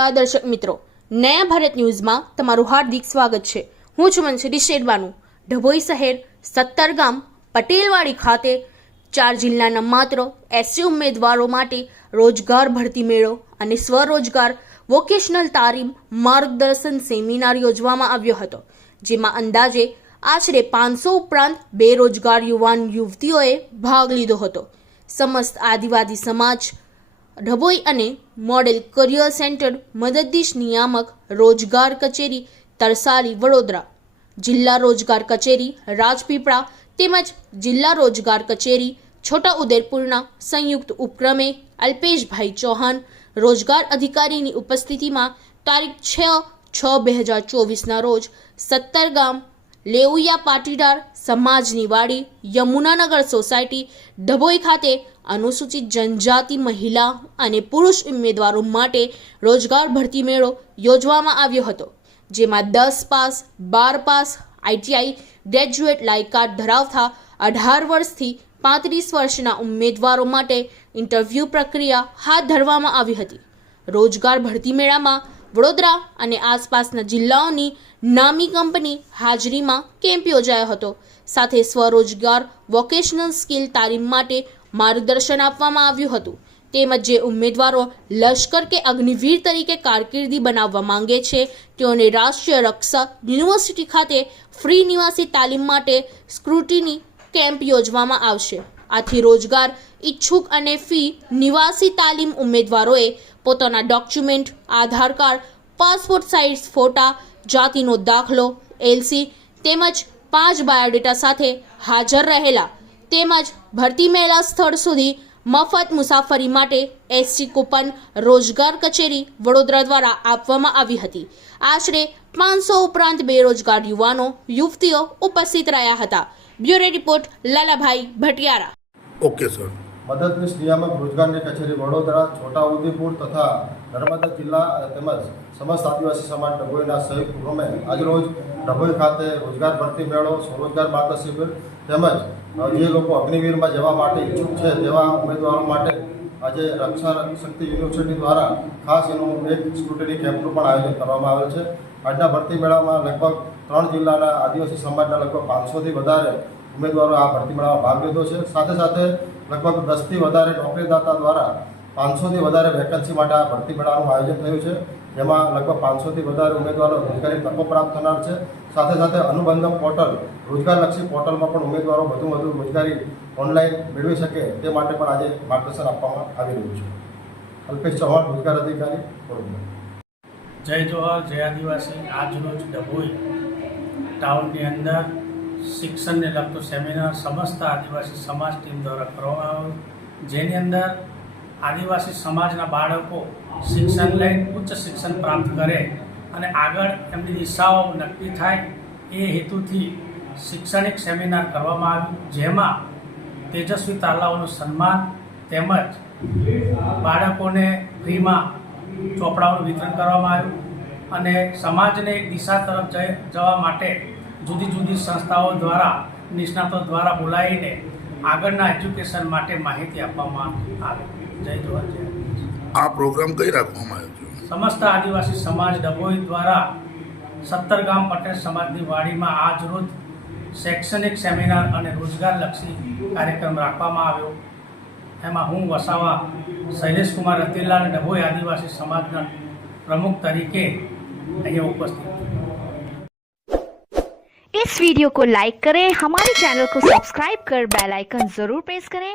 નમસ્કાર દર્શક મિત્રો, નયા ભારત ન્યૂઝમાં તમારું હાર્દિક સ્વાગત છે। હું છું મંસરી શેરબાનુ। ડભોઈ શહેર 17 ગામ પટેલવાડી ખાતે 4 જિલ્લાના માત્ર 80 ઉમેદવારો માટે રોજગાર ભરતી મેળો અને સ્વરોજગાર વોકેશનલ તાલીમ માર્ગદર્શન સેમિનાર યોજવામાં આવ્યો હતો, જેમાં અંદાજે આશરે 500 ઉપરાંત બેરોજગાર યુવાન યુવતીઓએ ભાગ લીધો હતો। સમસ્ત આદિવાસી સમાજ ડભોઈ અને મોડેલ કરિયર સેન્ટર મદદનીશ નિયામક રોજગાર કચેરી તરસાલી વડોદરા, જિલ્લા રોજગાર કચેરી રાજપીપળા તેમજ જિલ્લા રોજગાર કચેરી છોટાઉદેપુરના સંયુક્ત ઉપક્રમે અલ્પેશભાઈ ચૌહાણ રોજગાર અધિકારીની ઉપસ્થિતિમાં તારીખ 6/6/2024ના રોજ 17 ગામ લેઉયા પાટીદાર સમાજની વાડી યમુનાનગર સોસાયટી ડભોઈ ખાતે અનુસૂચિત જનજાતિ મહિલા અને પુરુષ ઉમેદવારો માટે રોજગાર ભરતી મેળો યોજવામાં આવ્યો હતો, જેમાં 10 પાસ, 12 પાસ, આઈટીઆઈ ગ્રેજ્યુએટ લાયકાત ધરાવતા 18 વર્ષથી 35 વર્ષના ઉમેદવારો માટે ઇન્ટરવ્યૂ પ્રક્રિયા હાથ ધરવામાં આવી હતી। રોજગાર ભરતી મેળામાં વડોદરા અને આસપાસના જિલ્લાઓની નામી કંપની હાજરીમાં કેમ્પ યોજાયો હતો, સાથે સ્વરોજગાર વોકેશનલ સ્કિલ તાલીમ માટે માર્ગદર્શન આપવામાં આવ્યું હતું, તેમજ જે ઉમેદવારો લશ્કર કે અગ્નિવીર તરીકે કારકિર્દી બનાવવા માંગે છે તેઓને રાષ્ટ્રીય રક્ષા યુનિવર્સિટી ખાતે ફ્રી નિવાસી તાલીમ માટે સ્ક્રુટિની કેમ્પ યોજવામાં આવશે। આથી રોજગાર ઈચ્છુક અને ફી નિવાસી તાલીમ ઉમેદવારોએ પોતાના ડોક્યુમેન્ટ, આધાર કાર્ડ, પાસપોર્ટ સાઇઝ ફોટા, જાતિનો દાખલો, એલસી તેમજ 5 બાયોડેટા સાથે હાજર રહેલા તેમજ ભરતી મેળા સ્થળ સુધી મફત મુસાફરી માટે એસટી કૂપન રોજગાર કચેરી વડોદરા દ્વારા આપવામાં આવી હતી। આશરે 500 ઉપરાંત બેરોજગાર યુવાનો યુવતીઓ ઉપસ્થિત રહ્યા હતા। Bureau report Lalabhai Bhatiyara. Okay sir. મદદનીશ નિયામક રોજગારની કચેરી વડોદરા, છોટાઉદેપુર તથા નર્મદા જિલ્લા તેમજ સમસ્ત આદિવાસી સમાજ ડભોઈના સંયુક્ત ઉપક્રમે આજરોજ ડભોઈ ખાતે રોજગાર ભરતી મેળો, સ્વરોજગાર માર્ગદર્શન તેમજ જે લોકો અગ્નિવીરમાં જવા માટે ઈચ્છુક છે તેવા ઉમેદવારો માટે આજે રક્ષા શક્તિ યુનિવર્સિટી દ્વારા ખાસ એનું એક સ્ક્રુટિની કેમ્પનું પણ આયોજન કરવામાં આવેલ છે। આજના ભરતી મેળામાં લગભગ 3 જિલ્લાના આદિવાસી સમાજના લગભગ 500થી વધારે ઉમેદવારો આ ભરતી મેળામાં ભાગ લીધો છે। સાથે સાથે લગભગ 10થી વધારે નોકરીદાતા દ્વારા 500થી વધારે વેકન્સી માટે આ ભરતી મેળાનું આયોજન થયું છે, જેમાં લગભગ 500થી વધારે ઉમેદવારો રોજગારી તકો પ્રાપ્ત થનાર છે। સાથે સાથે અનુબંધમ પોર્ટલ રોજગારલક્ષી પોર્ટલમાં પણ ઉમેદવારો વધુ રોજગારી ઓનલાઈન મેળવી શકે તે માટે પણ આજે માર્ગદર્શન આપવામાં આવી રહ્યું છે। અલ્પેશ ચૌહાણ, રોજગાર અધિકારી વડોદરા। જય જોહર, જય આદિવાસી। આજરોજ ડભોઈ ટાઉનની અંદર શિક્ષણને લગતો સેમિનાર સમસ્ત આદિવાસી સમાજ ટીમ દ્વારા કરવામાં આવ્યો, જેની અંદર આદિવાસી સમાજના બાળકો શિક્ષણ લઈને ઉચ્ચ શિક્ષણ પ્રાપ્ત કરે અને આગળ એમની દિશાઓ નક્કી થાય એ હેતુથી શૈક્ષણિક સેમિનાર કરવામાં આવ્યું, જેમાં તેજસ્વી તાલાઓનું સન્માન તેમજ બાળકોને ફ્રીમાં ચોપડાઓનું વિતરણ કરવામાં આવ્યું અને સમાજને એક દિશા તરફ જવા માટે જુદી જુદી સંસ્થાઓ દ્વારા નિષ્ણાતો દ્વારા બોલાવીને આગળના એજ્યુકેશન માટે માહિતી આપવામાં આવે। જય જોહર, જય આદિવાસી। આ પ્રોગ્રામ કઈ રાખવામાં આવ્યો છે? સમસ્ત આદિવાસી સમાજ ડભોઈ દ્વારા 17 ગામ પટેલ સમાજની વાડીમાં આજરોજ શૈક્ષણિક સેમિનાર અને રોજગારલક્ષી કાર્યક્રમ રાખવામાં આવ્યો। એમાં હું વસાવા શૈલેષ કુમાર રતિલાલ ડભોઈ આદિવાસી સમાજના પ્રમુખ તરીકે અહીંયા ઉપસ્થિત हूँ। इस वीडियो को लाइक करें, हमारे चैनल को सब्सक्राइब कर बेल आइकन जरूर प्रेस करें